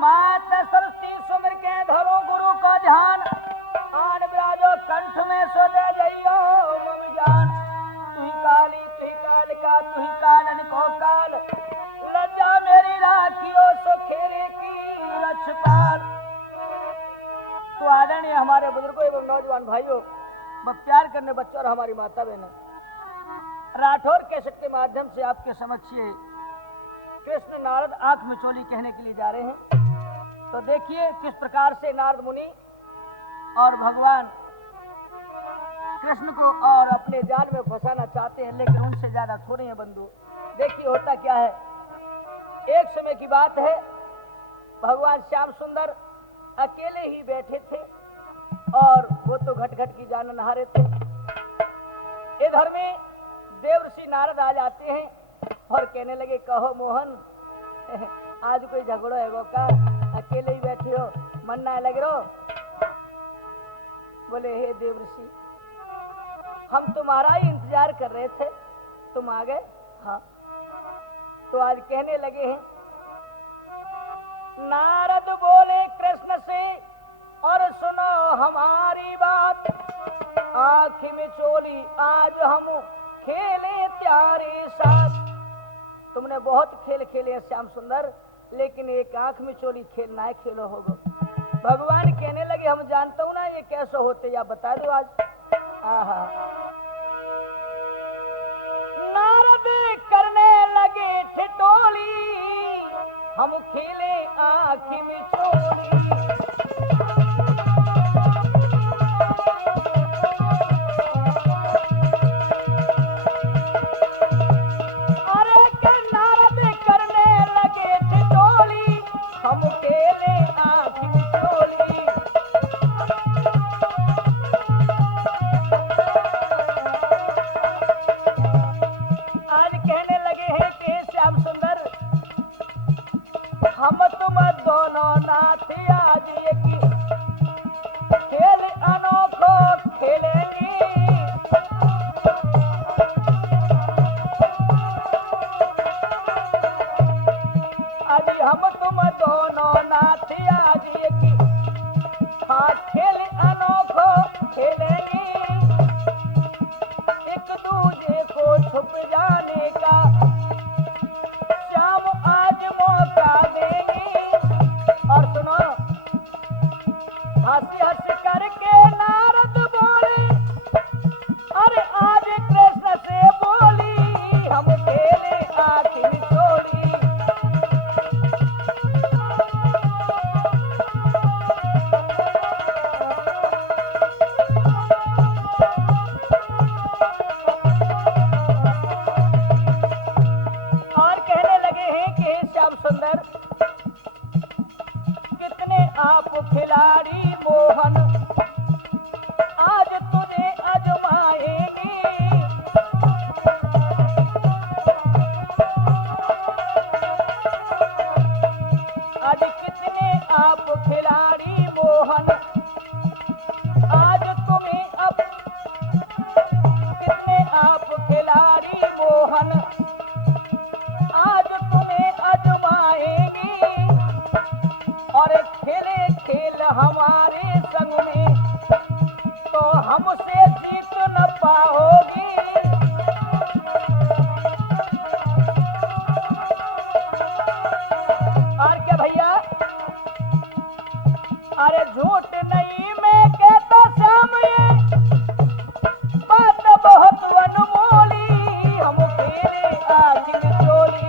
मात सरस्वती सुमिर के धरो गुरु को ध्यान आन विराजो कंठ में सो जइयो मम ज्ञान तुही काली तुही कालिका तुही कालन को काल लज्जा मेरी राखियो सो खेरे की रछपाल। तो आदरणीय हमारे बुजुर्गों एवं नौजवान भाइयों, प्यार करने बच्चों और हमारी माता बहनों, राठौर कैसेट के माध्यम से आपके समक्ष कृष्ण नारद आंख मिचोली कहने के लिए जा रहे हैं। तो देखिए किस प्रकार से नारद मुनि और भगवान कृष्ण को और अपने जाल में फंसाना चाहते हैं, लेकिन उनसे ज्यादा थोड़े हैं बंधु। देखिए होता क्या है, एक समय की बात है, भगवान श्याम सुंदर अकेले ही बैठे थे और वो तो घट घट की जान नहा रहे थे। इधर में देवर्षि नारद आ जाते हैं और कहने लगे, कहो मोहन आज कोई झगड़ो है वो का, अकेले ही बैठे हो, मन ना लग रहा। बोले हे देवर्षि, हम तुम्हारा ही इंतजार कर रहे थे, तुम आ गए। हाँ, तो आज कहने लगे हैं। नारद बोले कृष्ण से, और सुनो हमारी बात, आँख में चोली आज हम खेले त्यारे साथ। तुमने बहुत खेल खेले हैं श्याम सुंदर, लेकिन एक आंख में चोली खेलना है, खेलो होगा। भगवान कहने लगे, हम जानता हूं ना ये कैसे होते, या बता दो आज। आहा, नारद करने लगे ठिठोली, हम खेले आंख में चोली। हमारे संग में तो हमसे जीत न पाओगी। और क्या भैया, अरे झूठ नहीं मैं कहता श्याम, ये बात बहुत अनमोली, हम खेले आखिर चोली।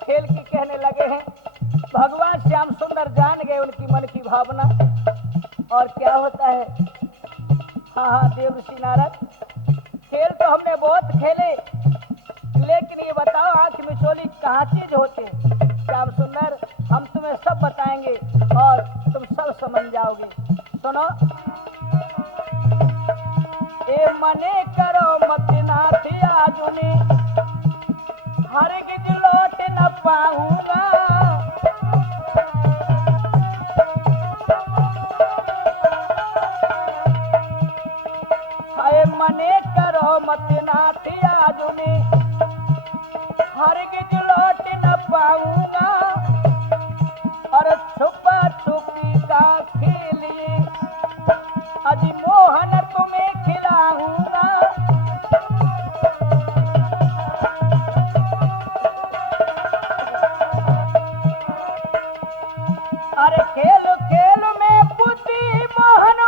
खेल की कहने लगे हैं, भगवान श्याम सुंदर जान गए उनकी मन की भावना। और क्या होता है, हाँ हाँ देवर्षि नारद, खेल तो हमने बहुत खेले, लेकिन ये बताओ आंख मिचोली कहाँ चीज होते। श्याम सुंदर, हम तुम्हें सब बताएंगे और तुम सब समझ जाओगे। सुनो, ए मने करो मत नाथ आजुनी, हरगिज लौट न पाऊंगा। मत नाथ आज में हरगिज लौट न पाऊंगा और छुपा छुपी का खेलिए अजी मोहन तुम्हें खिलाऊंगा। अरे खेल खेल में बुद्धि मोहन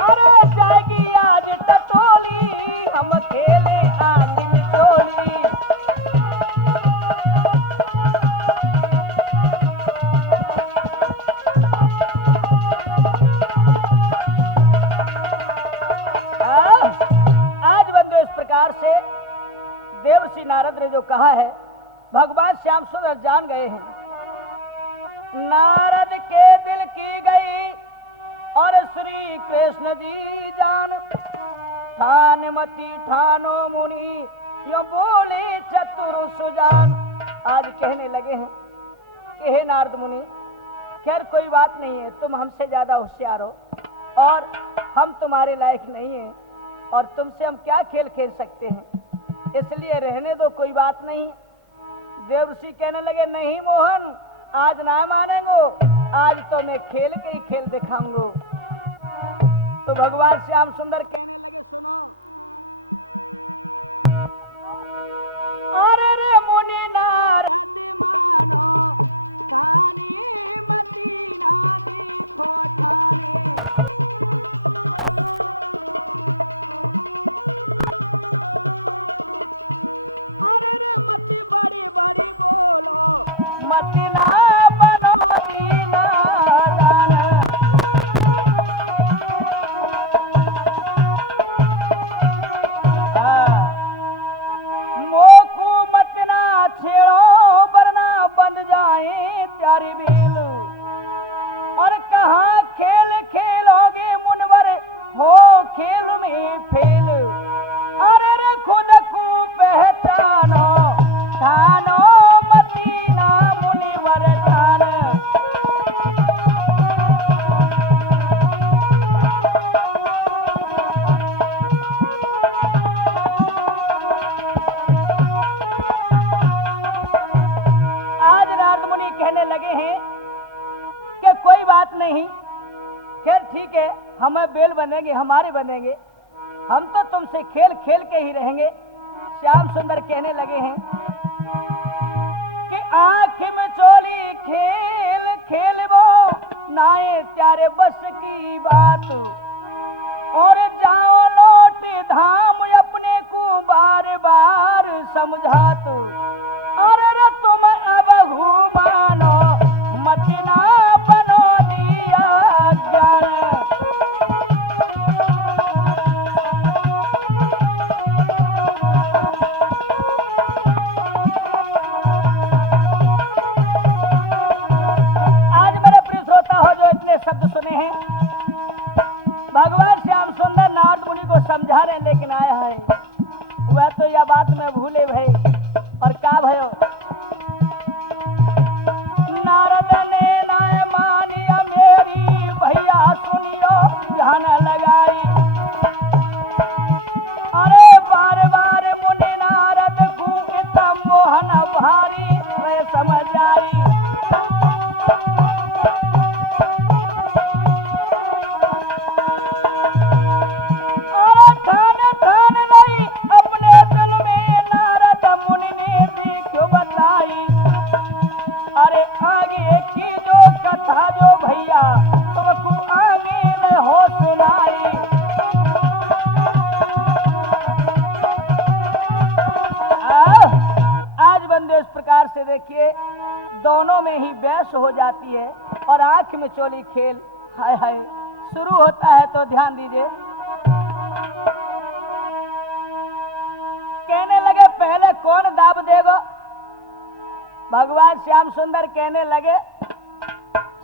अरे जाएगी आज टटोली हम खेले आज मिचोली। आज बंधु इस प्रकार से देवर्षि नारद ने जो कहा है भगवान श्याम सुंदर जान गए हैं। नारद के दिल की गई और श्री कृष्ण जी जान ठान मती ठानो मुनि यो बोले चतुर सुजान। आज कहने लगे हैं कि हे नारद मुनि खैर कोई बात नहीं है, तुम हमसे ज्यादा होशियार हो और हम तुम्हारे लायक नहीं हैं और तुमसे हम क्या खेल खेल सकते हैं, इसलिए रहने दो, कोई बात नहीं। देवर्षि कहने लगे नहीं मोहन आज ना मानेंगो, आज तो मैं खेल के ही खेल दिखाऊंगा। तो भगवान श्याम सुंदर अरे रे मुनि नार मतिना बनो दीना दान मोको मतना छेड़ो वरना बंद जाए प्यारी बेल। और कहाँ खेल खेलोगे मुनवर हो खेल में फेल। अरे रे खुद को पहचानो ठानो मतीना मुनिवर ठान। आज नारद मुनि कहने लगे हैं कि कोई बात नहीं, खैर ठीक है, हमें बेल बनेंगे हमारे बनेंगे, हम तो तुमसे खेल खेल के ही रहेंगे। श्याम सुंदर कहने लगे हैं कि आंख में चोली खेल खेल वो नाए त्यारे बस की बात। और जाओ लौट धाम अपने को बार बार समझा तो। अरे रे तुम अब घुमानो मतना बनो दिया जान। आज मेरे प्रिय श्रोता हो जो इतने शब्द सुने हैं, भगवान श्याम सुंदर नारद मुनि को समझा रहे लेकिन आया है वह तो यह बात में भूले भाई। और क्या भयो नारद ने ना मानिया मेरी भैया सुनियो ध्यान लगाई। अरे बार बार मुनि नारद को इतना मोहन भारी मैं समझ आई। अरे ठान ठान नहीं अपने दिल में नारद मुनि ने देखो बताई। अरे आगे की जो कथा जो भैया तुमको आगे न हो सुनाई। आज बंदे इस प्रकार से देखिए दोनों में ही बहस हो जाती है और आंख में चोली खेल हाय हाय शुरू होता है। तो ध्यान दीजिए, कहने लगे पहले कौन दाब देगा। भगवान श्याम सुंदर कहने लगे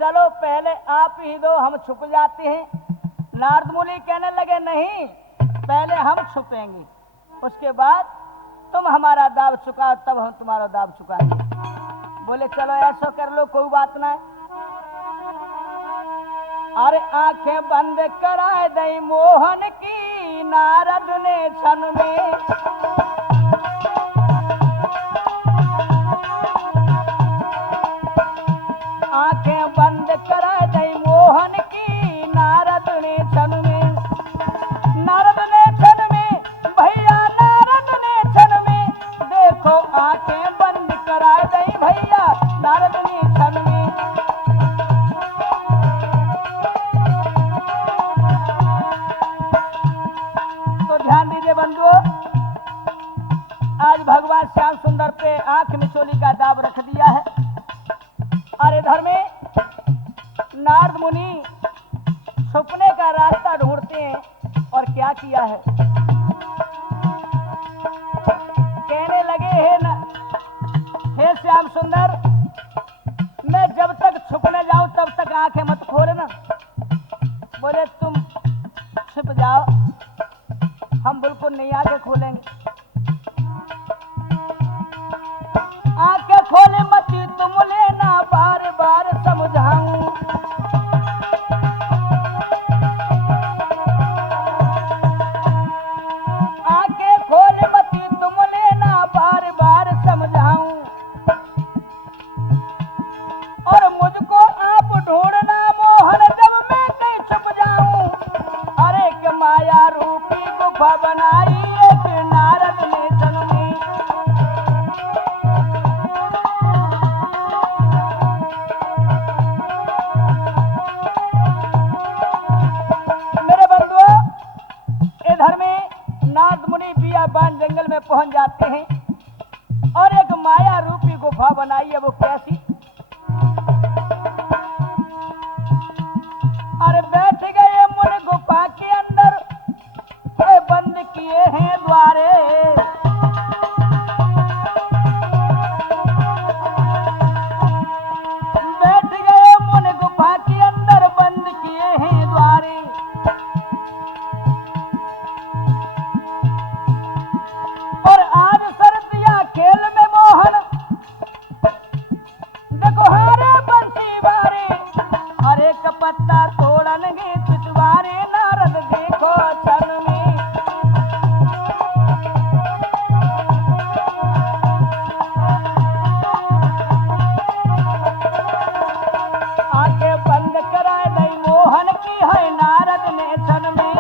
चलो पहले आप ही दो, हम छुप जाते हैं। नारद मुनि कहने लगे नहीं, पहले हम छुपेंगे, उसके बाद तुम हमारा दाब चुकाओ तब हम तुम्हारा दाब चुकाएंगे। बोले चलो ऐसा कर लो, कोई बात ना। अरे आंखें बंद कराए दई मोहन की नारद ने क्षण में आंखें बंद करा दई मोहन की नारद ने क्षण में नारद ने क्षण में भैया नारद ने क्षण में देखो आंखें बंद करा दई भैया नारद ने क्षण में तो ध्यान दीजिए बंधुओं आज भगवान श्याम सुंदर पे आंख मिचोली का दाब रख दिया है और इधर में नारद मुनि छुपने का रास्ता ढूंढते हैं और क्या किया है कहने लगे हे श्याम सुंदर मैं जब तक छुपने जाऊं तब तक आंखें मत खोलना बोले तुम छिप जाओ हम बिल्कुल नहीं आंखें खोलेंगे आंखें खोले मती तुम लेना बार बार समझाऊं आंखें खोले मती तुम लेना बार बार समझाऊं और मुझको आप ढूंढना मोहन जब मैं कहीं छुप जाऊं अरे कि माया रूपी गुफा बनाई एक नारद ने जन्मी जंगल में पहुंच जाते हैं और एक माया रूपी गुफा बनाई है वो कैसी अरे बैठ गए मुनि गुफा के अंदर बंद किए हैं द्वारे बैठ गए मुनि गुफा के अंदर बंद किए हैं द्वारे और आज सर्दियां खेल में मोहन देखो हारे बंसी बारे हरे कपत्ता तोड़नगे पिछवारे नारद देखो क्षण में आंखें बंद कराए दई मोहन की है नारद ने क्षण में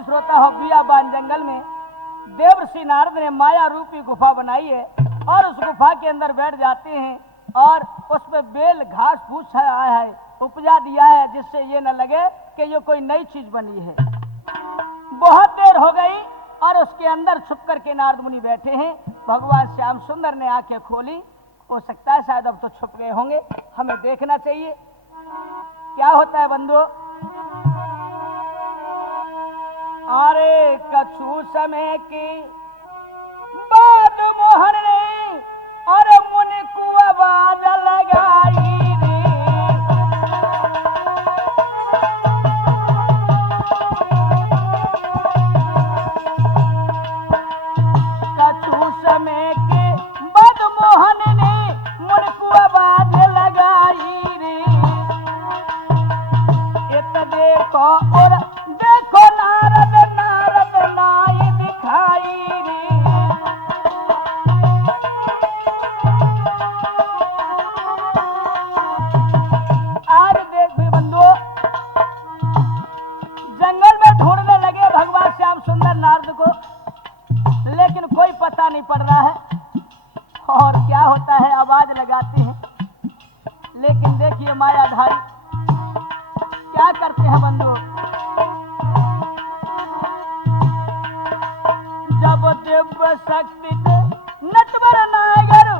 श्रोता हो बियाबान जंगल में देवर्षि नारद ने माया रूपी गुफा बनाई है और उस गुफा के अंदर बैठ जाते हैं और उस पे बेल घास फूस आया है उपजा दिया है जिससे ये न लगे कि ये कोई नई चीज बनी है बहुत देर हो गई और उसके अंदर छुप करके नारद मुनि बैठे हैं भगवान श्याम सुंदर ने आंखें खोली हो सकता है शायद अब तो छुप गए होंगे हमें देखना चाहिए क्या होता है बंधुओं अरे कछु समय की बाद मोहन ने अरे मुनि को आवाज लगाई रे कछु समय के बाद मोहन ने मुनि को आवाज लगाई रे इत देखो और देखो नारद नाई दिखाई रे आज देख भी बंधुओं जंगल में ढूंढने लगे भगवान श्याम सुंदर नारद को लेकिन कोई पता नहीं पड़ रहा है और क्या होता है आवाज लगाते हैं लेकिन देखिए मायाधारी क्या करते हैं बंधुओं जब दिव्य शक्ति नटवर नागर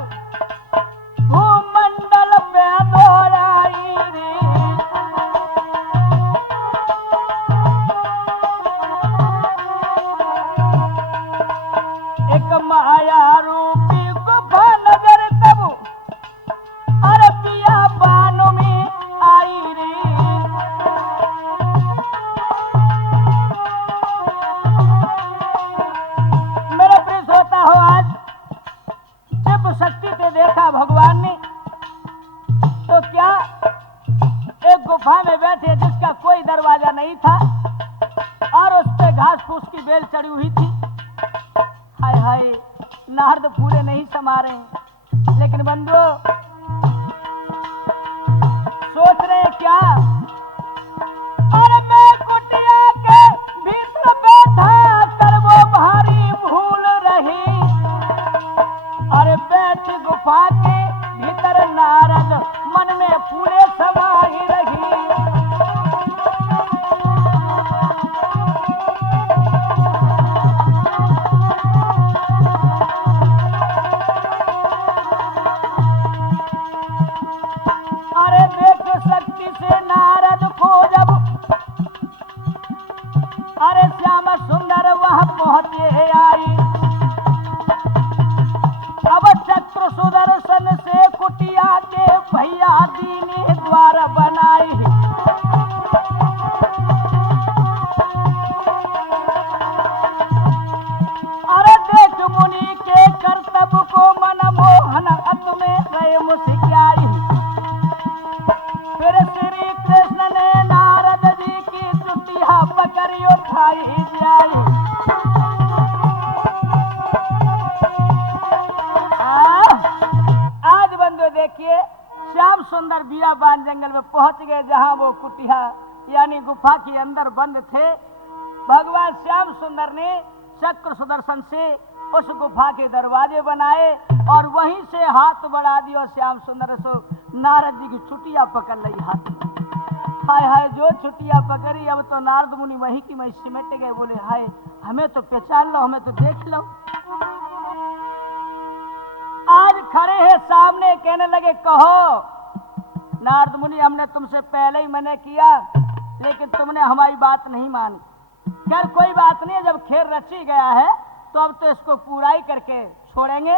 भूमंडल पे दोहराई रे एक माया रूपी गुफा नजर तब अरबिया बानों में आई रे मेरा प्रिय श्रोता हो गुफा में बैठे जिसका कोई दरवाजा नहीं था और उस पे घास फूस की बेल चढ़ी हुई थी। हाय हाय, नारद पूरे नहीं समा रहे, लेकिन बंधुओं सोच रहे क्या, अरे मैं कुटिया के भीतर बैठा कर वो भारी भूल रही। अरे बैठ गुफा के भीतर नारद मन में पूरे समाई रही। अरे देख शक्ति से नारद को जब अरे श्याम सुंदर वहां पहुंचे आई। अब चक्र सुदर्शन से कुटिया के भैया दीने द्वार बनाई। अरे देख मुनि के कर्तव्य को मनमोहन अत में रहे मुस्कियाई। फिर श्री कृष्ण ने नारद जी की चुटिया पकड़ी उठाई जाई। आज बंधु देखिए, श्याम सुंदर बियाबान जंगल में पहुंच गए जहां वो कुटिया यानी गुफा के अंदर बंद थे। भगवान श्याम सुंदर ने चक्र सुदर्शन से उस गुफा के दरवाजे बनाए और वहीं से हाथ बढ़ा दिया। श्याम सुंदर सो नारद जी की चुटिया पकड़ ली हाथ में। हाय हाय, जो चुटिया पकड़ी अब तो नारद मुनि वहीं की वहीं सिमट गए। बोले हाय, हमें तो पहचान लो, हमें तो देख लो। आज खड़े हैं सामने, कहने लगे कहो। नारद मुनि, हमने तुमसे पहले ही मना किया लेकिन तुमने हमारी बात नहीं मानी। खैर कोई बात नहीं, जब खेल रची गया है तो अब तो इसको पूरा ही करके छोड़ेंगे।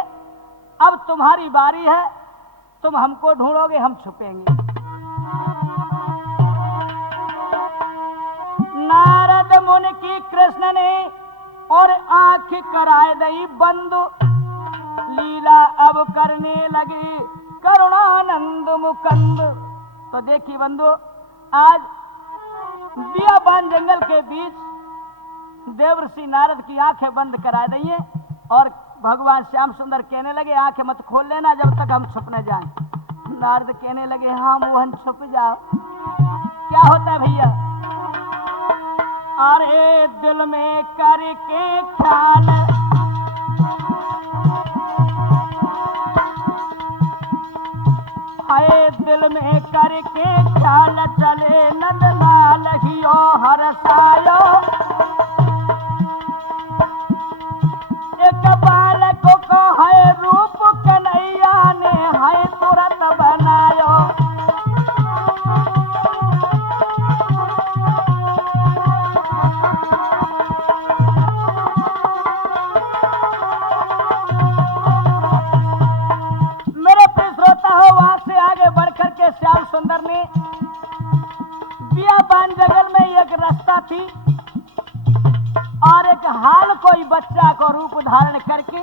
अब तुम्हारी बारी है, तुम हमको ढूंढोगे, हम छुपेंगे। नारद मुनि की कृष्ण ने और आंख कराए दई बंद। लीला अब करने लगी करुणानंद मुकंद। तो देखिए बंधु, आज बियाबान जंगल के बीच देवर्षि नारद की आंखें बंद करा दी और भगवान श्याम सुंदर कहने लगे आंखें मत खोल लेना जब तक हम छुप न जाएं। नारद कहने लगे हाँ मोहन छुप जाओ। क्या होता है भैया, अरे दिल में करके ख्याल, हाय दिल में करके ख्याल चले नंद लाल हियो हरसायो। एक बालक को है रूप कन्हैया ने है तुरंत बनायो। मेरे प्रिय श्रोता हो, वहां से आगे बढ़कर के श्याम सुंदर ने बियाबान जंगल में एक रास्ता थी और एक हाल कोई बच्चा को रूप धारण करके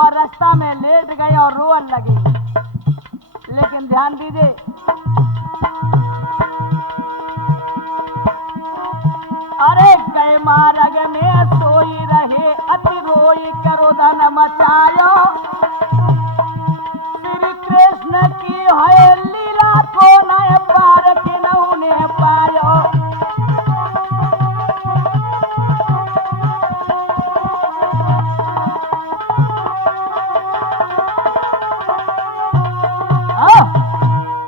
और रास्ता में लेट गए और रोन लगे। लेकिन ध्यान दीजिए, अरे गए मार्ग में सोई रहे अति रोई करो धन मचायो। श्री कृष्ण की है लीला को नए पार के नौने पायो।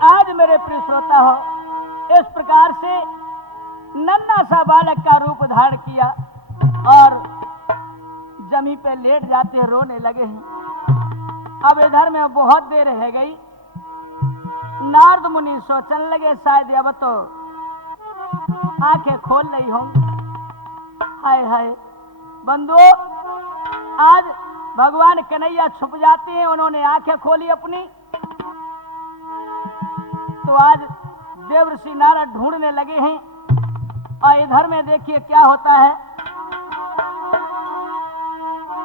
आज मेरे प्रिय श्रोता हो, इस प्रकार से नन्हा सा बालक का रूप धारण किया और जमी पे लेट जाते रोने लगे हैं। अब इधर में बहुत देर रह गई। नारद मुनि सोचने लगे शायद अब तो आंखें खोल रही हों। हाय हाय बंधु, आज भगवान कन्हैया छुप जाते हैं, उन्होंने आंखें खोली अपनी। तो आज देवर्षि नारद ढूंढने लगे हैं और इधर में देखिए क्या होता है।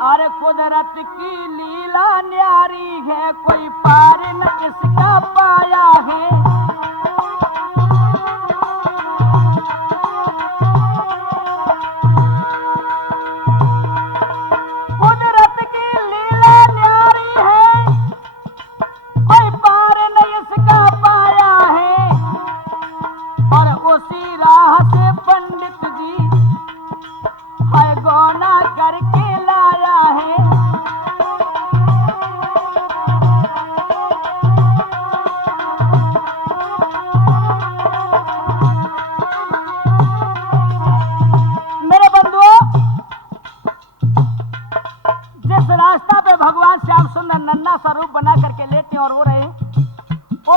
अरे कुदरत की लीला न्यारी है, कोई पार न इसका पाया है।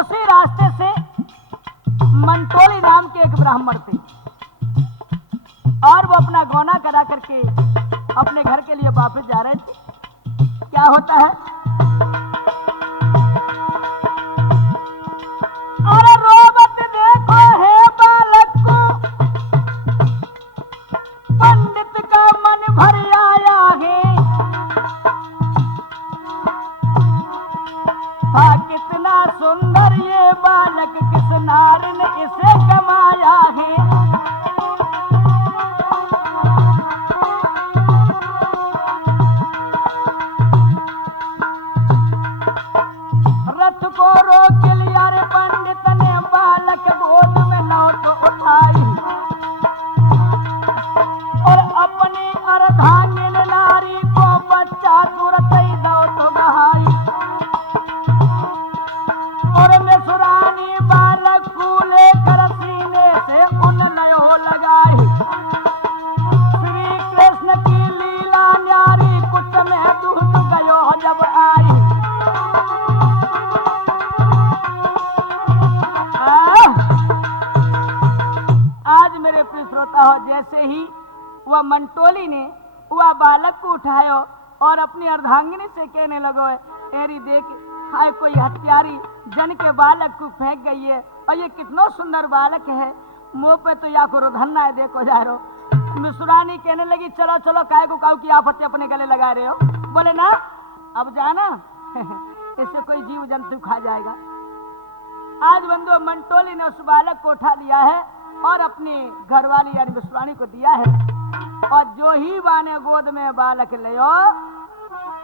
उसी रास्ते से मंटोली नाम के एक ब्राह्मण थे और वो अपना गौना करा करके अपने घर के लिए वापस जा रहे थे। क्या होता है, अरे रोबत देखो है बालक को, पंडित का मन भर आया है, था कितना सुंदर ये बालक, किस नार ने इसे कमाया है। रथ को रोक लिया रे पंडित ने, बालक गोद में लौट उठाई और अपनी अर्धांगिन नारी को बच्चा तुरंत ही दौड़ बहाई और मेसुरानी बालक को लेकर सीने से उन नयो लगाई। श्री कृष्ण की लीला न्यारी, कुछ में दूध गयो जब आई। आज मेरे प्रिय श्रोता हो, जैसे ही वह मंटोली ने वह बालक को उठायो और अपनी अर्धांगिनी से कहने लगो, एरी देख हाय कोई हत्यारी जन के बालक को फेंक गई है और ये कितना सुंदर बालक है, मुंह पे तो या को रोधन्ना है, देखो जा रो। मिसुरानी कहने लगी चलो चलो काय को काऊ की आफत अपने गले लगा रहे हो। बोले ना अब जाना इससे कोई जीव जंतु खा जाएगा। आज बंधु मंटोली ने उस बालक को उठा लिया है और अपनी घरवाली यानी मिसुरानी को दिया है और जो ही बाने गोद में बालक ले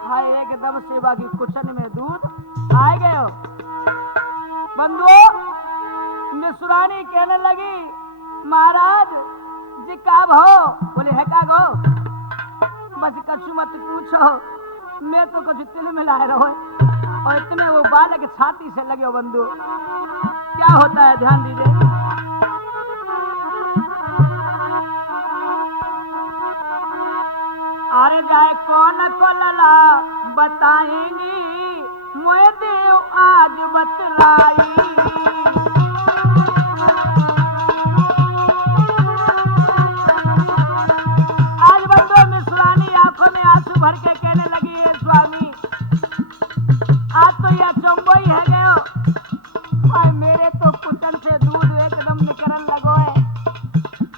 हाय एकदम सेवा की कुचन में दूध आ गए हो। बंधुओं मिसुरानी कहने लगी महाराज जी का हो। बोले है का गो, बस कछु मत पूछो, मैं तो कुछ तिल मिलाए रहो और इतने वो बालक छाती से लगे हो। बंधु क्या होता है ध्यान दीजिए। अरे जाए कौन को लला बताएंगी, मोए देव आज बतलाई। आज बंदो मिसुरानी आंखों में आंसू भर के कहने लगी है स्वामी आज तो यह चंबो ही है गयो और मेरे तो कुटन से दूध एकदम निकलने लगो है।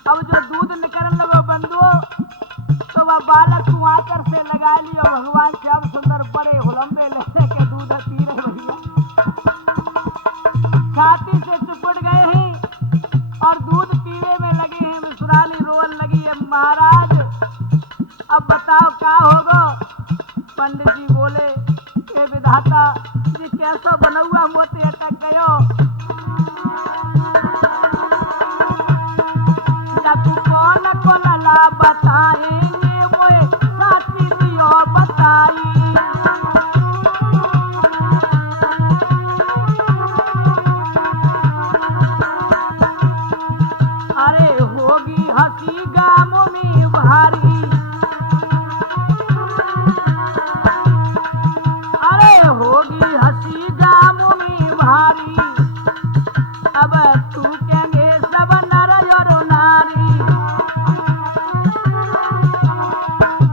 अब जो दूध निकलने लगो बंधुओं तो वह बालक को आकर से लगा लिया। भगवान श्याम सुंदर बड़े हुलम्बे लेने के दूध पी रहे भैया, छाती से चिपट गए हैं और दूध पीने में लगे हैं। मिसुरानी रोन लगी है महाराज अब बताओ क्या होगा। पंडित जी बोले हे विधाता जी कैसा बनौआ मोते अटक गयो, जब कौन को लला बताएंगे मोए साथी दियो बताई। अरे होगी हंसी गामों में भारी, अरे होगी हंसी गामों में भारी, अब तू कहेंगे सब नर और नारी,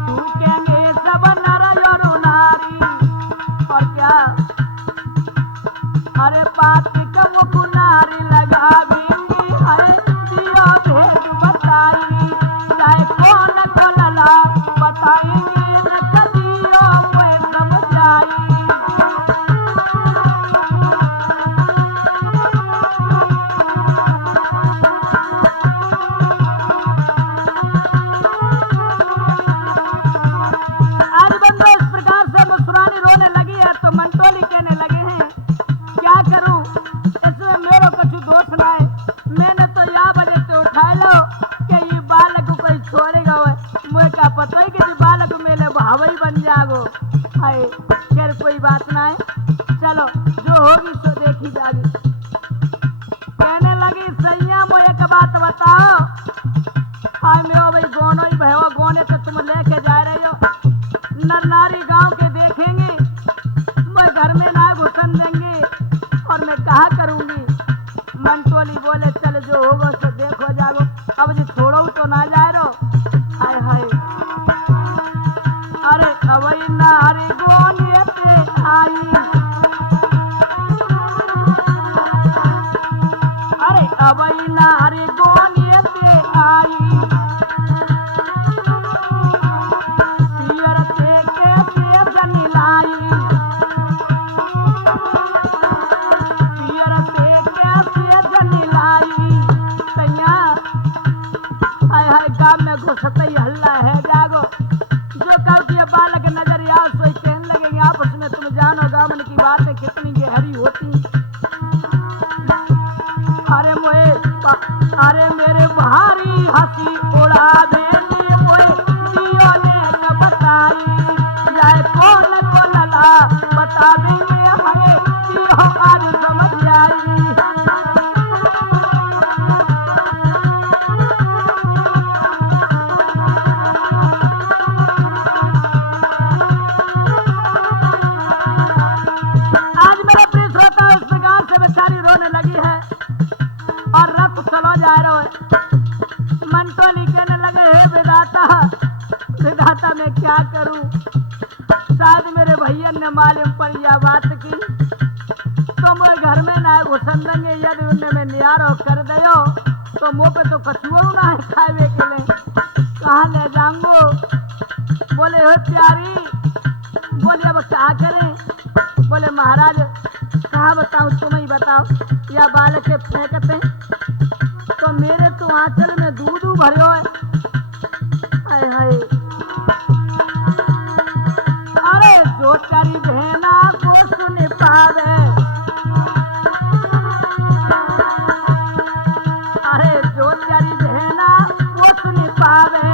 तू कहेंगे सब नर और नारी। और क्या अरे पाती का मुख नारी लगावेंगी, हरे दिया भेद बताई। चाहे कौन को लला बताएंगे न कदियो कोई समझाई। आज बंदो इस प्रकार से मुस्कुरानी रोने लगी है तो मंटोली कहने लगे हैं क्या करूं, इसमें मेरो कुछ दोष ना है। मैंने तो यहाँ बजे से उठा लो कि ये बालक को कोई छोड़ेगा मुझे क्या पता है कि ये बालक मेरे भावई बन जागो। हाय खैर कोई बात ना है, चलो जो होगी सो देखी जागी। कहने लगी सैया मुझे एक बात बताओ, हाय मैं भाई गोनो ही भयो गोने से तुम लेके जा रहे हो, नर नारी गांव के देखेंगे मैं घर में ना घुसन देंगे और मैं कहा कर करूंगी। मंटोली बोले चल जो होगा सो देखो जागो, अब जी छोड़ो तो ना जाए रो। हाय हाय अरे अवई नारी गोने पे आई, अरे अवई नारी गोने पे आई, पियर से कैसे जनिलाई, पियर से कैसे जनिलाई। सैया हाय हाय गाँव में घुसते हल्ला है जागो, जो कल के बालक नजर आओ सोई कहने लगेंगे आपस में तुम जानो गामन की बातें कितनी गहरी होती। अरे मोए अरे मेरे भारी हंसी उड़ा देंगे मोए दियो ने बताई, जाए कौन को लला बता देंगे हमें दियो आज समझ आई। मंटोली कहने लगे हे विधाता, विधाता मैं क्या करूं, शायद मेरे भैया ने मालूम पर यह बात की तो मोए घर में ना घुसन देंगे, यदि उन्हें मैं नियारो कर दयो तो मुँह पे तो कछुआ ना है खावे के लिए, कहाँ ले जाऊंगो। बोले हो प्यारी, बोले अब क्या करें। बोले महाराज कहाँ बताऊं, तुम ही बताओ। या बालक के फेंकते तो मेरे तो आंचल में दूध भरे है। हाय हाय अरे जो तेरी बहना को सुन पावे, अरे जो तेरी बहना को सुन पावे,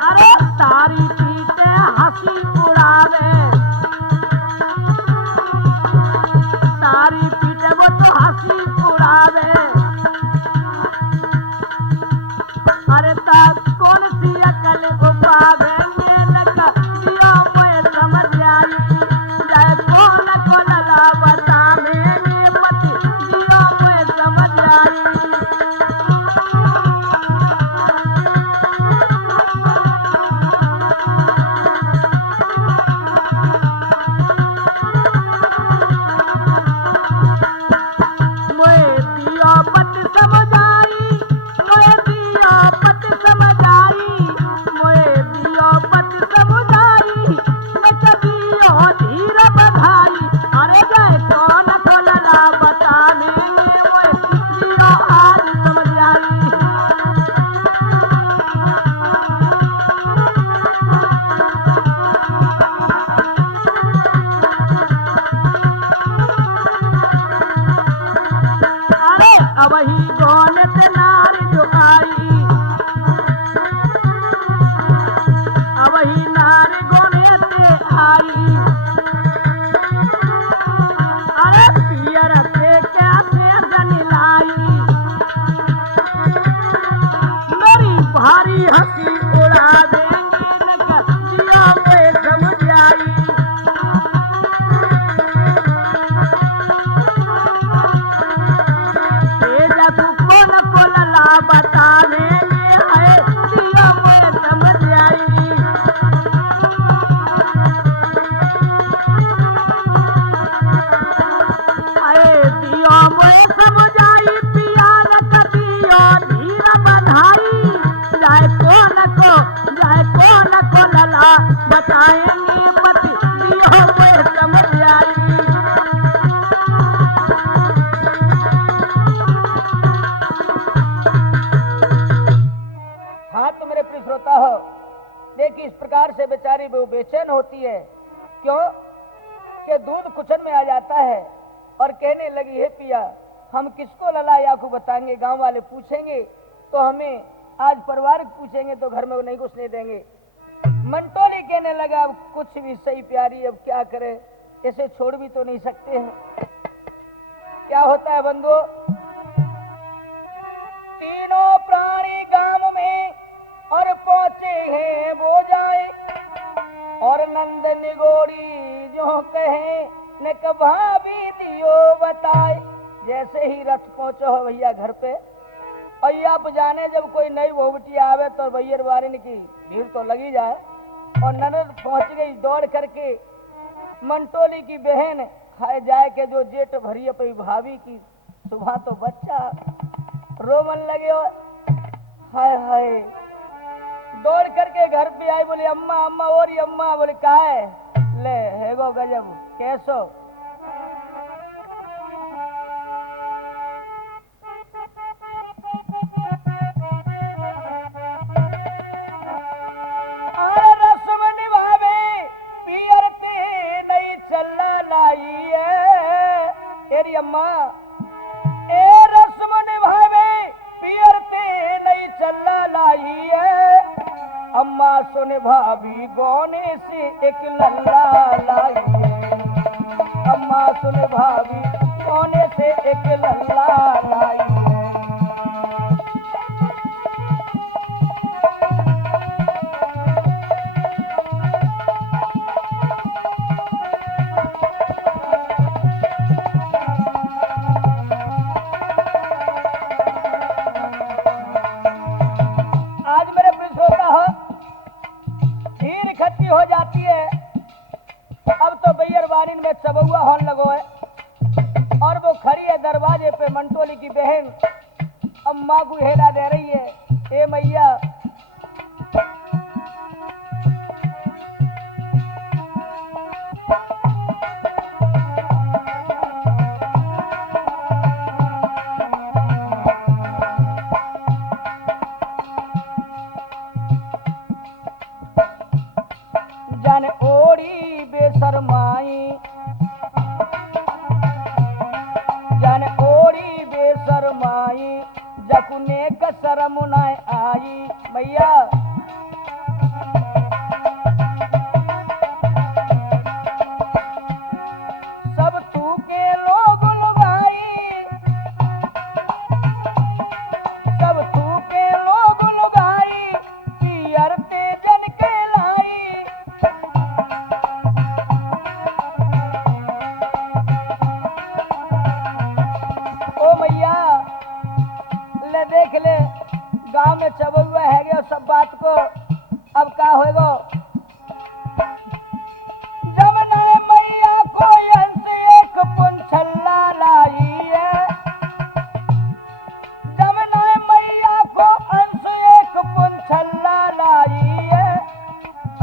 अरे तारी पीते हंसी उड़ावे, तारी पीटे वो तो हंसी उड़ावे। अरे तब कौन सी अकल उपावे लगा दिया मैं समझ आई, जाए कौन को लला बता मैंने मत दिया मैं समझ आई। वही गोने पे नारी जो आई, वही नारी गोने पे आई, अरे पियर से कैसे जनिलाई, मेरी भारी हंसी उड़ा देंगी नगर दिया मैं समझ आई। बताने है दिया मैं समझ आई। अरे दिया मैं समझ आई, पिया न कदियो धीरा बधाई, जाए कौन को लला बताएंगी पति दिया मैं समझ आई। श्रोता हो देखिए इस प्रकार से बेचारी वो बेचैन होती है, क्यों कि दूध कुचन में आ जाता है और कहने लगी है पिया हम किसको लला याकू बताएंगे, गांव वाले पूछेंगे तो हमें आज परिवार पूछेंगे तो घर में वो नहीं घुसने देंगे। मंटोली कहने लगा अब कुछ भी सही प्यारी, अब क्या करे, इसे छोड़ भी तो नहीं सकते हैं। क्या होता है बंधु, तीनों प्राणी गांव में और पहुंचे हैं वो जाए, और नंद निगोरी जो कहे ने कहा भी दियो बताए। जैसे ही रथ पहुंचो हो भैया घर पे, और आप जाने जब कोई नई बोगटी आवे तो भैया वारिन की भीड़ तो लगी जाए। और ननद पहुंच गई दौड़ करके, मंटोली की बहन खाए जाए के जो जेठ भरी अपनी भाभी की सुबह तो बच्चा रोमन लगे हो, हाय हाय। दौड़ करके घर पे आई, बोली अम्मा अम्मा और ये अम्मा। बोले का है? ले हेगो गजब कैसो। रस्म निभावे पियर ते नहीं चलना लाई है तेरी अम्मा। ए रस्म निभावे पियर ते नहीं चलना लाई है। अम्मा सुन भाभी गोने से एक लल्ला लाई है। अम्मा सुन भाभी गोने से एक लल्ला लाई है। आज मेरे प्रिंस होता हो, भीड़ इकट्ठी हो जाती है। अब तो बैयर वारिन में चबुआ होने लगो है, और वो खड़ी है दरवाजे पे मंटोली की बहन। अम्मा को हेला दे रही है, ए मैया जन ओड़ी बेशरमाई, जन ओड़ी बेशरमाई, जकुने का शर्म न आई। भैया सब तू के लोग लुगाई, सब तू के लोग लुगाई, पियर ते जन के लाई। ओ मैया ले देख ले, गांव में चबुआ है गया सब बात को। अब का होएगो? जब न मैया कोई अंश एक पुंछल्ला लाई है। जब न मैया को अंश एक पुंछल्ला लाई है।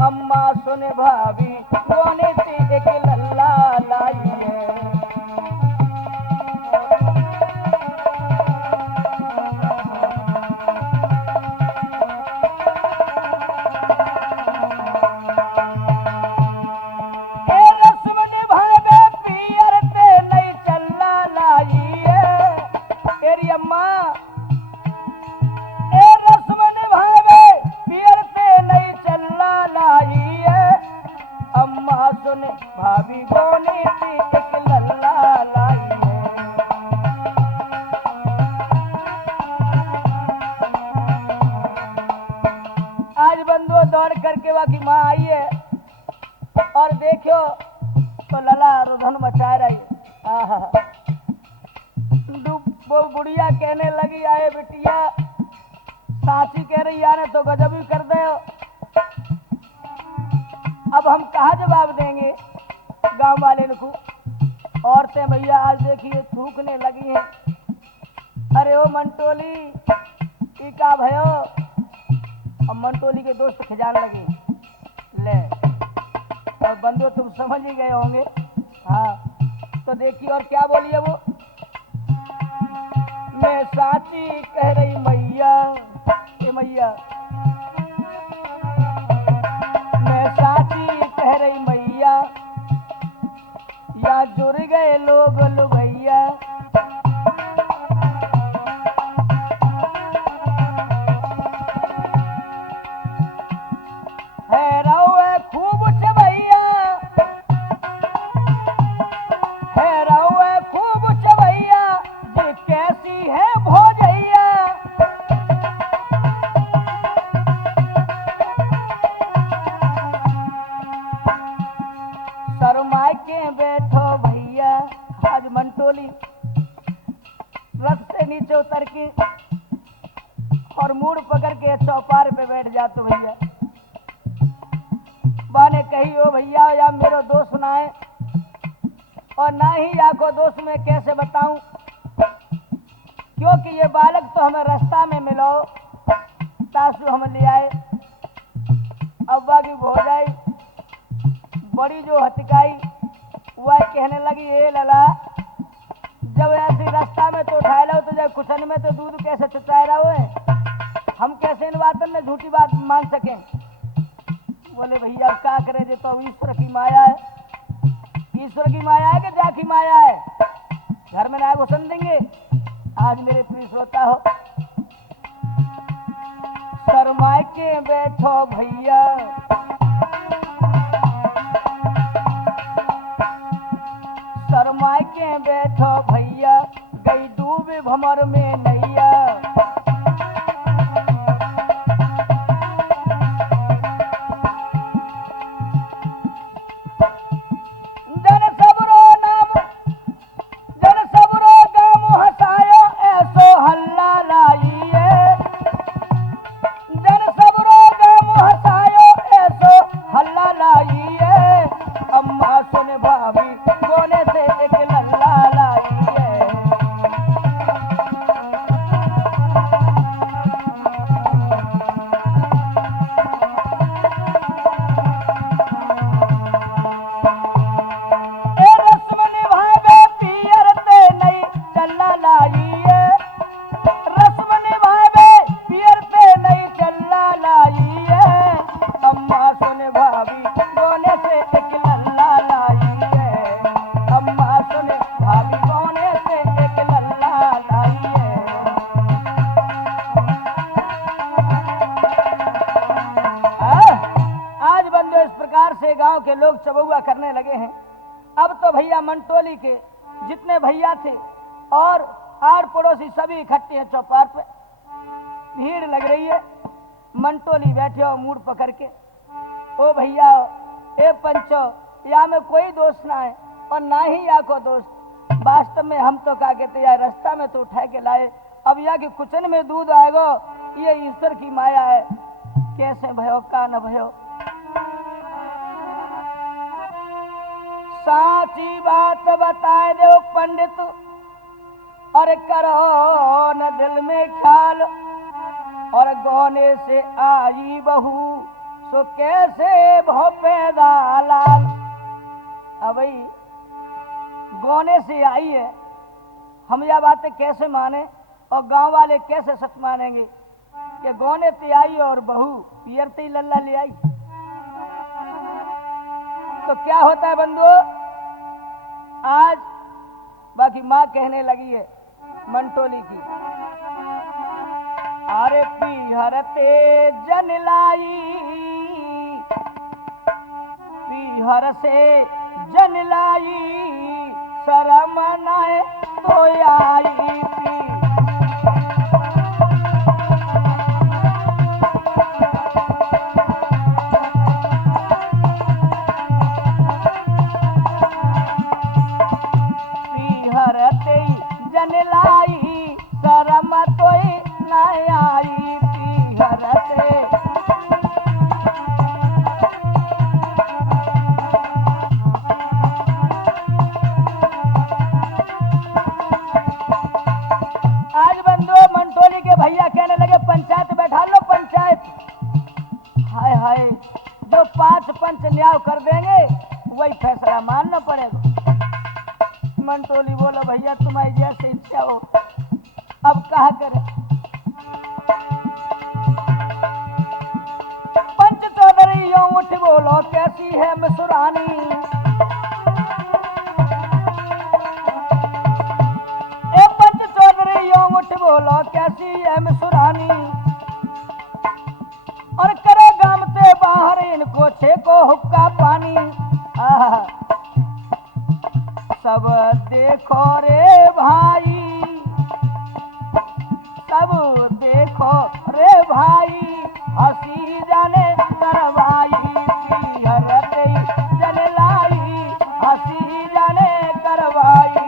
अम्मा सुन भाभी गोने से एक लल्ला लाई है। भाभी गोने से एक लल्ला लाई है। आज बंदो दौड़ करके वाकी माँ आई है, और देखो तो लला रुधन मचा रही है। वो बुढ़िया कहने लगी, आए बिटिया साची कह रही यार तो गजब ही कर दे। अब हम कहा जवाब देंगे गांव वाले को? औरतें भैया आज देखिए थूकने लगी हैं। अरे ओ मंटोली ई का भयो? अब मंटोली के दोस्त खिजान लगे। ले और बंदो तुम समझ ही गए होंगे। हाँ तो देखिए और क्या बोलिए वो। मैं साची कह रही मैया, ए मैया मैं साची कह रही मैया, या जुड़ गए लोग लुभैया। है रहुए खूब चबैया, है रहुए खूब चबैया, ये कैसी है भोजैया। शर्मा के बैठो मंटोली रथ से नीचे उतर के और मूड पकड़ के चौपार पे बैठ जाते भैया। बाने कही ओ भैया या मेरो दोस्त ना है और ना ही या को दोस्त मैं कैसे बताऊं, क्योंकि ये बालक तो हमें रास्ता में मिलो तासु हम ले आए। अब्बा की भौजाई बड़ी जो हथिकाई वह कहने लगी ए लला जब ऐसी रास्ता में तो उठाए लो तो जब कुशन में तो दूध कैसे चुचाए रहो है, हम कैसे इन बातों में झूठी बात मान सकें। बोले भैया क्या करे जे तो ईश्वर की माया है, ईश्वर की माया है कि जा की माया है, घर में ना घुसन देंगे। आज मेरे प्रिय श्रोता हो शर्माए के बैठो भैया, शर्माए के बैठो भैया गई डूबे भमर में नैया। गांव के लोग चबुआ करने लगे हैं। अब तो भैया मंटोली के जितने भैया थे और आर पड़ोसी सभी इकट्ठे हैं चौपार पे, भीड़ लग रही है। मंटोली बैठे हो मूड पकड़ के, ओ भैया ए पंचो या में कोई दोस्त ना है और ना ही या को दोस्त। वास्तव में हम तो क्या कहते यार रास्ता में तो उठा के लाए, अब या कि कुचन में दूध आएगो, ये ईश्वर की माया है। कैसे भयो का न भयो, साची बात बताए दो पंडित और करो न दिल में ख्याल, और गौने से आई बहू सो कैसे भो पैदा लाल। अब भाई गौने से आई है, हम यह बातें कैसे माने और गांव वाले कैसे सच मानेंगे कि गौने से आई और बहू पियरते लल्ला ले आई। तो क्या होता है बंधु, आज बाकी माँ कहने लगी है मंटोली की, अरे पीहरते जन लाई, पीहर से जन लाई, शरम नाए तो आई पी। कर देंगे वही फैसला मानना पड़ेगा। मंटोली बोलो भैया तुम्हारी जैसे इच्छा हो, अब कहा करे। पंच चौधरी यो उठ बोलो कैसी है मसुरानी, ए पंच चौधरी यो उठ बोलो कैसी है मसुरानी, और करे गामते बाहर इनको छेको हुक्का पानी। सब देखो रे भाई, सब देखो रे भाई, हंसी जाने करवाई, पीहरते जन लाई, हंसी जाने करवाई।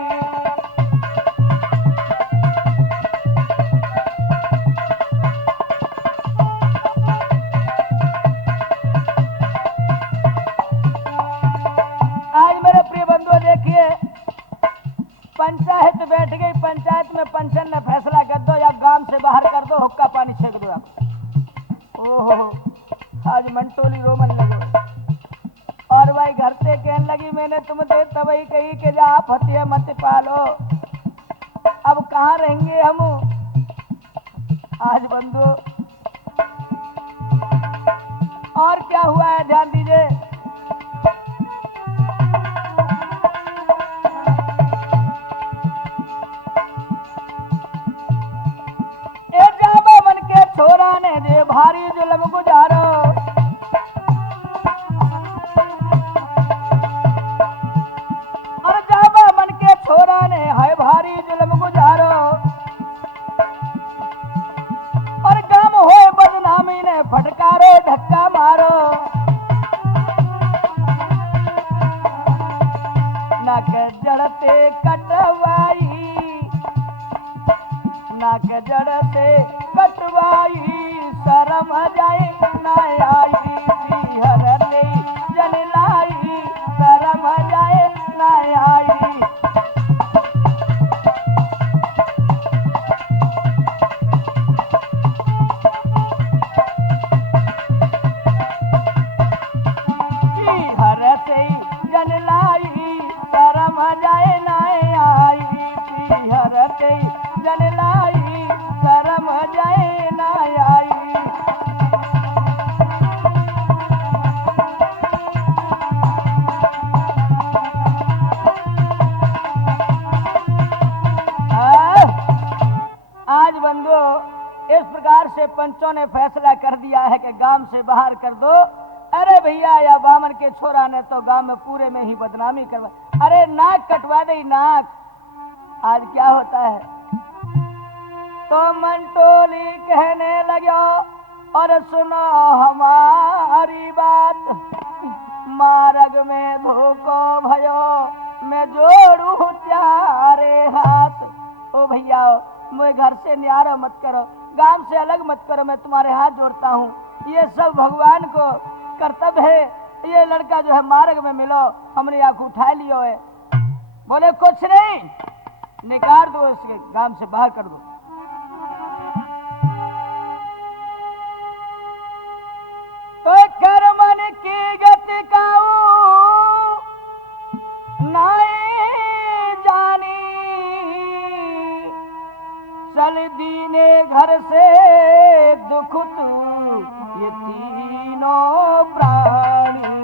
पंचायत बैठ गई। पंचायत में पंचन ने फैसला कर दो या गांव से बाहर कर दो, हुक्का पानी छेक दो आप। ओहो, आज मंटोली रोमन लगे। और भाई घर से कहने लगी मैंने तुमसे तभी कही कि जा आप हथिया मत पालो, अब कहाँ रहेंगे हम। आज बंधु और क्या हुआ है ध्यान दीजिए। ए जाबा मन के छोरा ने जे भारी जुल्म गुजारो, और जाबा मन के छोरा ने है भारी जुल्म गुजारो, और गम हो बदनामी ने फटकारो धक्का मारो। नाक जड़ते कटवाई, नाक जड़ते कटवाई, शरम जाए न आई, हरते जन लाई, शरम जाए न आई। हरते जन लाई, शरम जाए न आई, हरते जन लाई, शरम जाए न आई। आज बंधु इस प्रकार से पंचों ने फैसला कर दिया है कि गांव से बाहर कर दो। अरे भैया या बामन के छोरा ने तो गांव में पूरे में ही बदनामी करवा, अरे नाक कटवा दे नाक। आज क्या होता है तो मंटोली कहने लगा और सुनो हमारी बात, मार्ग में भूको भयो मैं जोड़ू त्यारे हाथ। ओ भैया मुझे घर से न्यारा मत करो, गांव से अलग मत करो, मैं तुम्हारे हाथ जोड़ता हूँ। ये सब भगवान को कर्तव्य है। ये लड़का जो है मार्ग में मिलो, हमने आंख उठा लियो है। बोले कुछ नहीं, निकाल दो इसके, गांव से बाहर कर दो। तो कर्मन की गति काऊ नाई जानी, चल दीने घर से दुख तू ये तीनों प्राणी।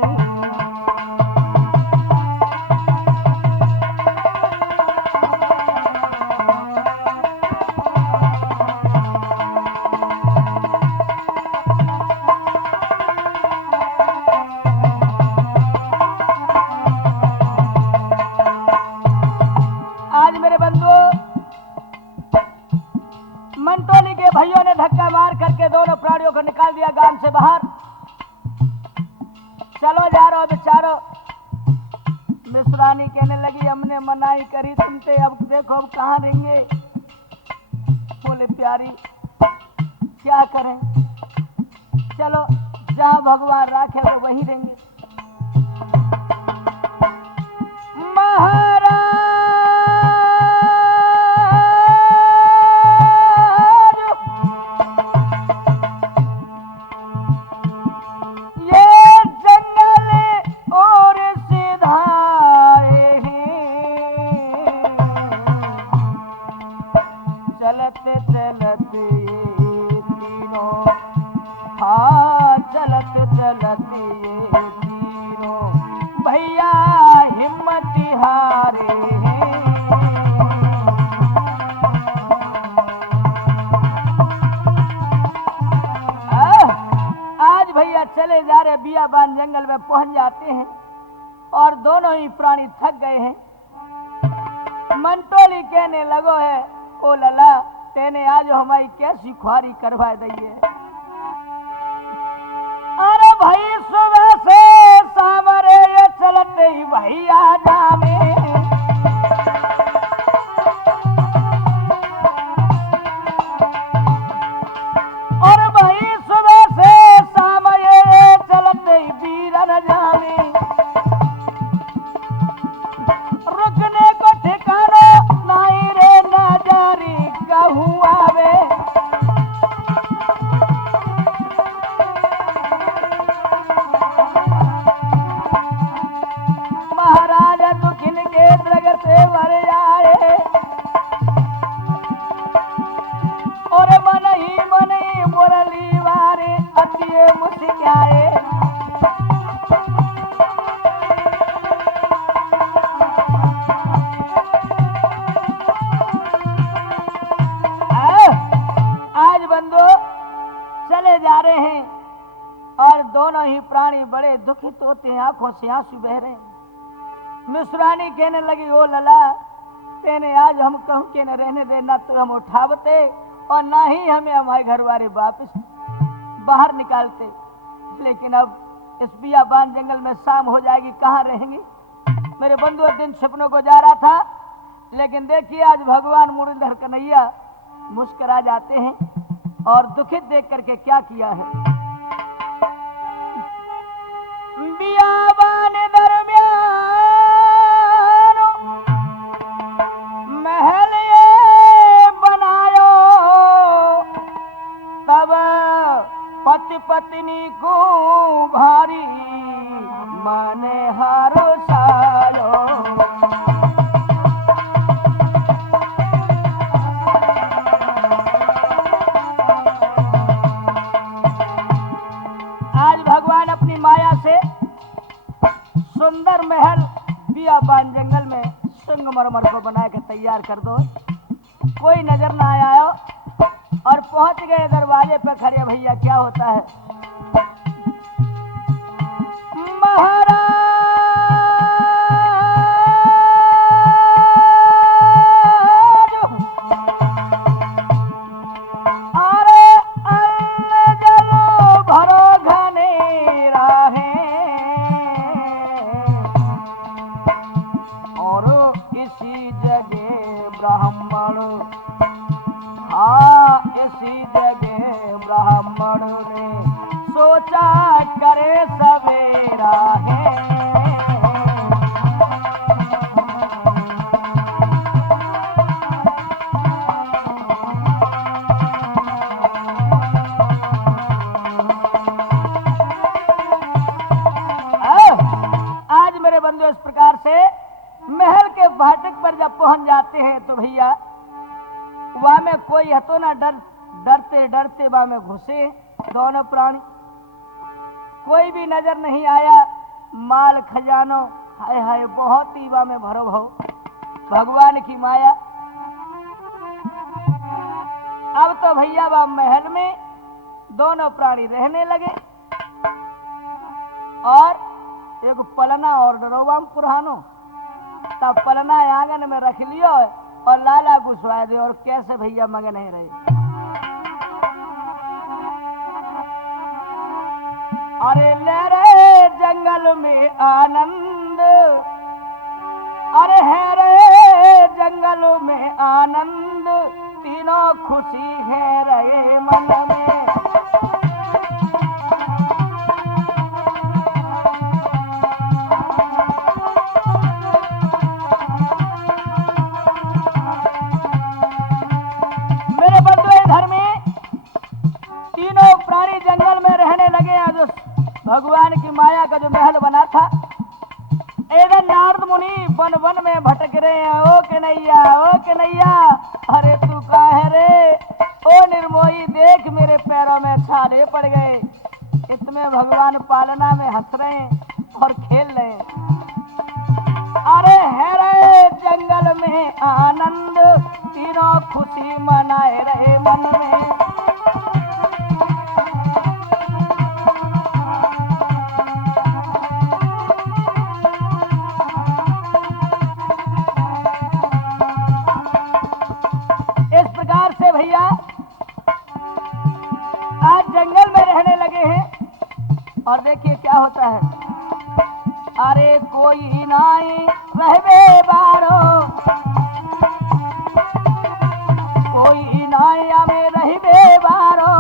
आज मेरे बंधुओं मंटोली के भाइयों ने धक्का मार करके दोनों प्राणियों को निकाल दिया गांव से बाहर। चलो जा रहो बेचारो। मिसरानी कहने लगी हमने मनाई करी तुमसे, अब देखो अब कहाँ रहेंगे। बोले प्यारी क्या करें, चलो जहाँ भगवान राखे वो वहीं रहेंगे। महाराज चले जा रहे बियाबान जंगल में पहुंच जाते हैं और दोनों ही प्राणी थक गए हैं। मंटोली कहने लगो है ओ लला तेने आज हमारी कैसी ख्वारी करवा दी है। अरे भाई सुबह से सामरे ये चलते ही भैया जामे, और भाई सुबह से रुकने को ठिकाना प्राणी बड़े दुखित होते हैं, आंखों से आंसू बह रहे हैं। मिश्रानी कहने लगी, ओ लला, तेने आज हम कहूं के न रहने देना तो हम उठावते और ना ही हमें हमारे घर वाले वापस बाहर निकालते, लेकिन अब इस बियाबान जंगल में शाम हो जाएगी, कहाँ रहेंगे। मेरे बंधु दिन सपनों को जा रहा था, लेकिन देखिए आज भगवान मुरलीधर कन्हैया मुस्कुरा जाते हैं और दुखित देख करके क्या किया है। बियाबान दरमियान महल ये बनायो, तब पति पत्नी को भारी माने हारो सायो। आज भगवान अपनी माया से सुंदर महल बियाबान जंगल में संगमरमर को बना के तैयार कर दो, कोई नजर ना आया और पहुंच गए दरवाजे पे खड़े। भैया क्या होता है, महाराज अरे अन्न जलो भरो घने राहें और इसी जगह ब्राह्मण, हाँ इसी जगह ब्राह्मण ने सोचा करे सवेरा है। आज मेरे बंधु इस प्रकार से महल के फाटक पर जब पहुंच जाते हैं तो भैया वहां में कोई हतो ना, डरते डरते वहां में घुसे दोनों प्राणी, कोई भी नजर नहीं आया। माल खजानो हाय हाय बहुत ही वहां में भरो भव, भगवान की माया। अब तो भैया वह महल में दोनों प्राणी रहने लगे और एक पलना और डरोवा पुरानो, तब पलना आंगन में रख लियो और लाला घुसवा दे और कैसे भैया मगे नहीं रहे। अरे ले रे जंगल में आनंद, अरे है रे जंगल में आनंद, तीनों खुशी है रहे मन में। मेरे बंधु इधर में तीनों प्राणी जंगल में रहने लगे। आज भगवान की माया का जो महल बना था, इधर नारद मुनि वन वन में भटक रहे हैं। ओ कन्हैया, ओ कन्हैया, अरे तू कहाँ है रे? ओ निर्मोही देख मेरे पैरों में छाले पड़ गए। इसमें भगवान पालना में हंस रहे हैं और खेल रहे हैं। अरे है रे जंगल में आनंद, तीनों खुशी मनाए रहे मन में। इस प्रकार से भैया आज जंगल में रहने लगे हैं और देखिए क्या होता है। अरे कोई नाई रहबे बारो, कोई नाया में रहबे बारो,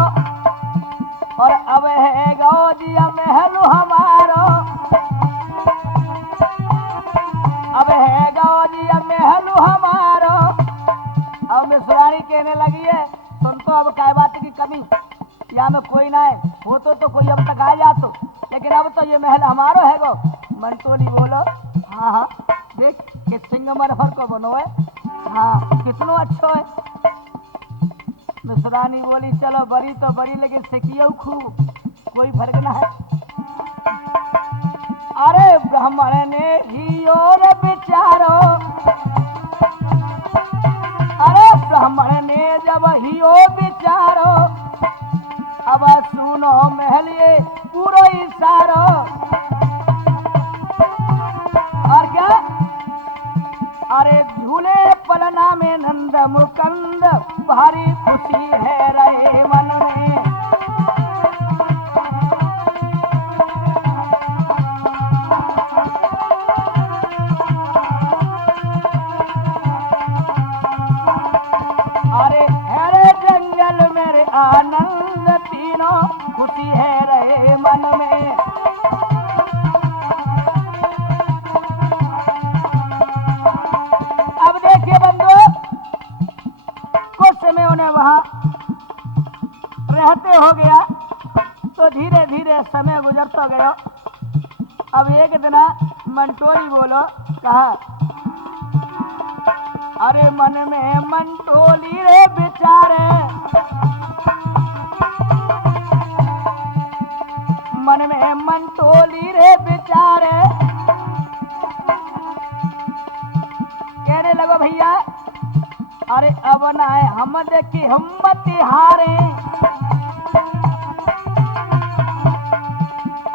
और अब है गौजिया महल हमारो, अब है गौजिया महल हमारो। अब मिश्रानी कहने लगी है, सुन तो अब काय बात की कमी, यहाँ में कोई ना है, वो तो कोई अब तक आ जातो, लेकिन अब तो ये महल हमारो है गो। मंटोली बोलो, हाँ हाँ देख कि सिंगमरमर को बनो है, हाँ कितनो अच्छो है। मिश्रानी बोली चलो बड़ी तो बड़ी, लेकिन सिकियो खूब, कोई फर्क ना है। अरे ब्राह्मण ने ही और बेचारो, अरे ब्राह्मण ने जब ही ओ बेचारो, अब सुनो महलिए पूरो इशारो, कंद मुकंद भारी खुशी है रहे मन में। अरे हरे जंगल मेरे आनंद तीनों खुशी है रहे मन में। अब देखिए बंधु, कुछ समय उन्हें वहां रहते हो गया तो धीरे धीरे समय गुजरता गया। अब एक दिन मंटोली बोलो, कहा अरे मन में मंटोली रे बेचारे, मन में मंटोली रे बेचारे, कहने लगो भैया अरे अब ना है हम देखी हिम्मत हारे,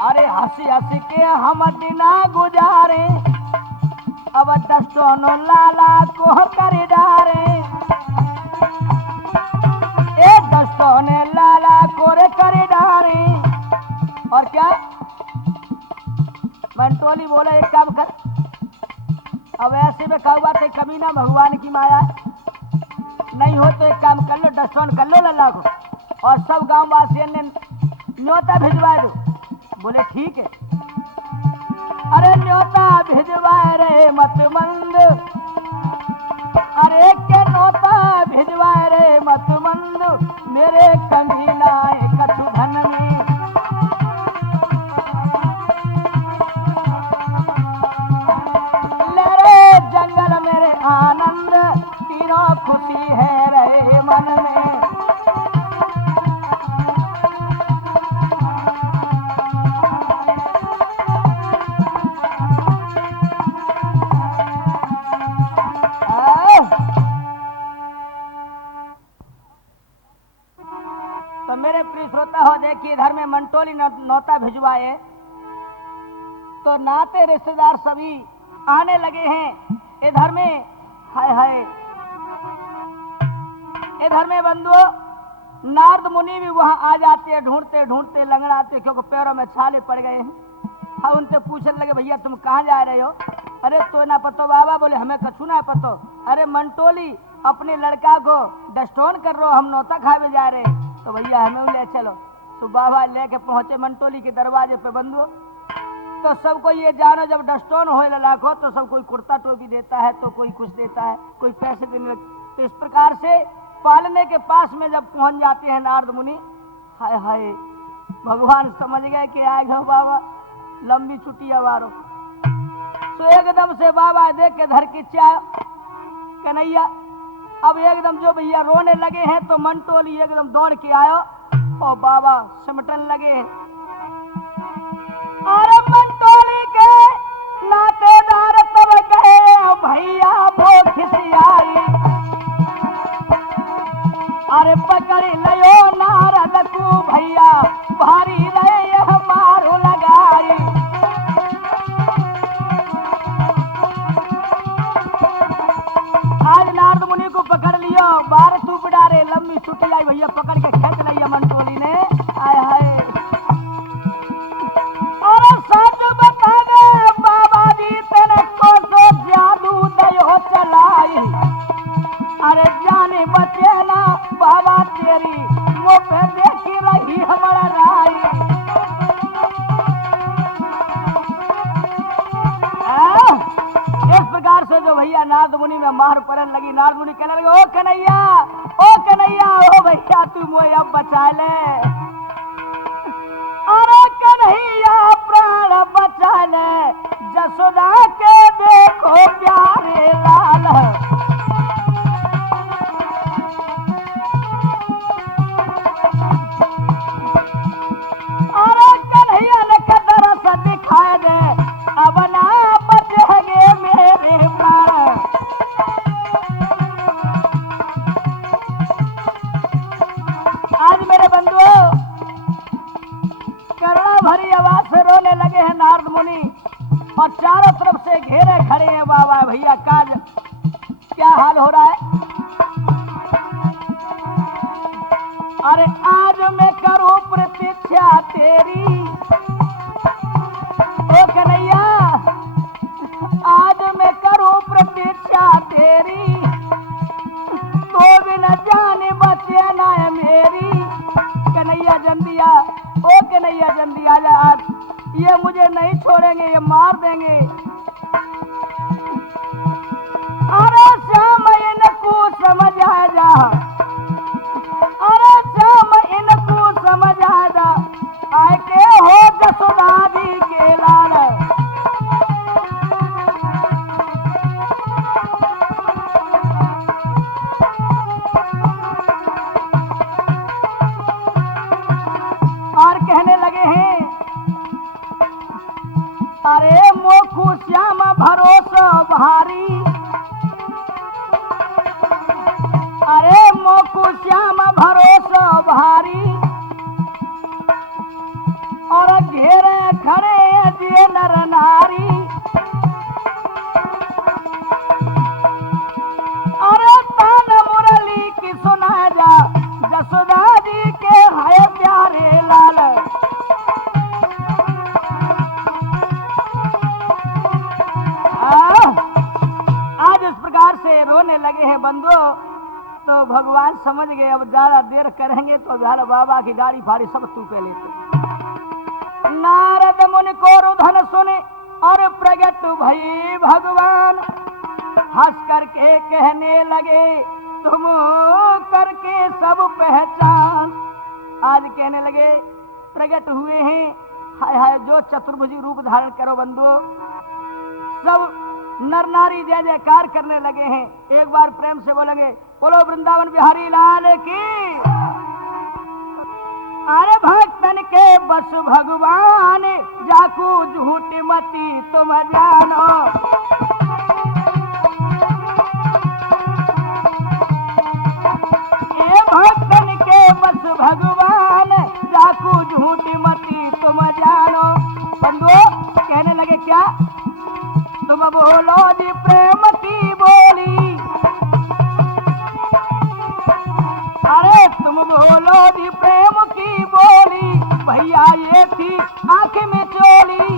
अरे हंसी हंसी के हम दिना गुजारे, अब दस्तों लाला को कर डारे, ए दस्तों ने लाला को रे कर डारे। और क्या मंटोली बोले एक काम कर, अब ऐसे में कहू बात है कमी ना भगवान की माया, नहीं हो तो एक काम कर लो, डस्टोन कर लो लल्ला को और सब गांव वासियों ने न्योता भिजवा दो। बोले ठीक है। अरे न्योता भिजवाए रे मत मंद, अरे के न्योता भिजवाए रे मत मंद, मेरे कंगीना कछु धन में। ले रे जंगल मेरे आनंद तीनों खुशी है रहे मन में। तो मेरे प्रिय श्रोता हो, देखिए इधर में मंटोली नौता भिजवाए तो नाते रिश्तेदार सभी आने लगे हैं। इधर में हाय हाय, इधर में बंधुओं नारद मुनि भी वहां आ जाते हैं, ढूंढते ढूंढते लंगड़ाते, क्योंकि पैरों में छाले पड़ गए हैं। हम उनसे पूछने लगे भैया तुम कहाँ जा रहे हो? अरे तो ना पतो बाबा। बोले हमें कछु ना पतो। अरे मंटोली अपने लड़का को डस्टोन कर रहो, हम नौता खावे जा रहे, तो भैया हमें ले चलो। तो बाबा लेके पहुंचे मंटोली के दरवाजे पे बंधु। तो सबको ये जानो जब डस्टोन हो लला को तो सब कोई कुर्ता टोपी देता है, तो कोई कुछ देता है, कोई पैसे देने लगता। तो इस प्रकार से पालने के पास में जब पहुंच जाते हैं नारद मुनि, हाय हाय भगवान समझ गए कि आए गो बाबा लंबी छुट्टी अवारो। तो एकदम से बाबा देख के धर की चाय कन्हैया, अब एकदम जो भैया रोने लगे हैं तो मंटोली एकदम दौड़ के आयो और बाबा सिमटन लगे। अरे मंटोली के नातेदार तब गए भैया वो खिसियाई, अरे पकड़ लियो नारद को भैया भारी रहे मारो लगाई। आज नारद मुनि को पकड़ लियो, बार तू डारे लंबी छुट्टी आई भैया पकड़ के खेच लिया मंटोली ने। आय हाय अरे सच बता दे बाबा जी तेरे को तो जादू दयो चलाई, अरे जाने बचे ना बाबा तेरी वो पे देखी रही हमारा राय। इस प्रकार से जो भैया नारद मुनि में मार पड़ने लगी, नारद मुनि कहने लगे ओ कन्हैया ओ भैया तू मोए अब बचा ले। अरे कन्हैया प्राण बचा ले, जसोदा के देखो प्यारे लाल। अरे कन्हैया ने कदर सा दिखाए दे, अब ना बचेंगे मेरे प्राण। आज मेरे बंधुओं करुणा भरी आवाज से रोने लगे हैं नारद मुनि और चारों तरफ से घेरे खड़े हैं बाबा भैया काज श्याम भरोसा भारी और घेरे खड़े ये नर नारी अरे तान मुरली की सुना जा जसोदा जी के हाय प्यारे लाल आज इस प्रकार से रोने लगे हैं बंधु तो भगवान समझ गए अब ज्यादा देर करेंगे तो ज्यादा बाबा की गाड़ी फाड़ी सब तू पे लेते। नारद मुनि को रुधन सुने और प्रगट भई भगवान हंस करके कहने लगे तुम करके सब पहचान। आज कहने लगे प्रगट हुए हैं हाय हाय जो चतुर्भुजी रूप धारण करो बंधु। सब नर नारी जय जयकार करने लगे हैं। एक बार प्रेम से बोलेंगे बोलो वृंदावन बिहारी लाल की। अरे भक्तन के बस भगवान जाकू झूठ मती तुम जानो ए भक्तन के बस भगवान जाकू झूठ मती तुम जानो। बंधु कहने लगे क्या तुम बोलो जी प्रेम की बोली अरे तुम बोलो जी प्रेम की बोली भैया ये थी आंख में चोली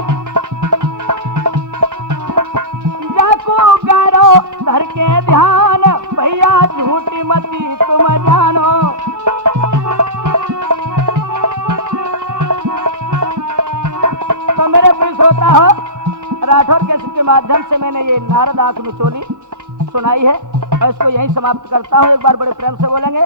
जाको गारो धर के ध्यान भैया झूठी मती तुम जानो। तो मेरे प्रिय श्रोता हो राठौर कैसेट के माध्यम से मैंने ये नारद आंख में चोली सुनाई है और इसको यहीं समाप्त करता हूँ। एक बार बड़े प्रेम से बोलेंगे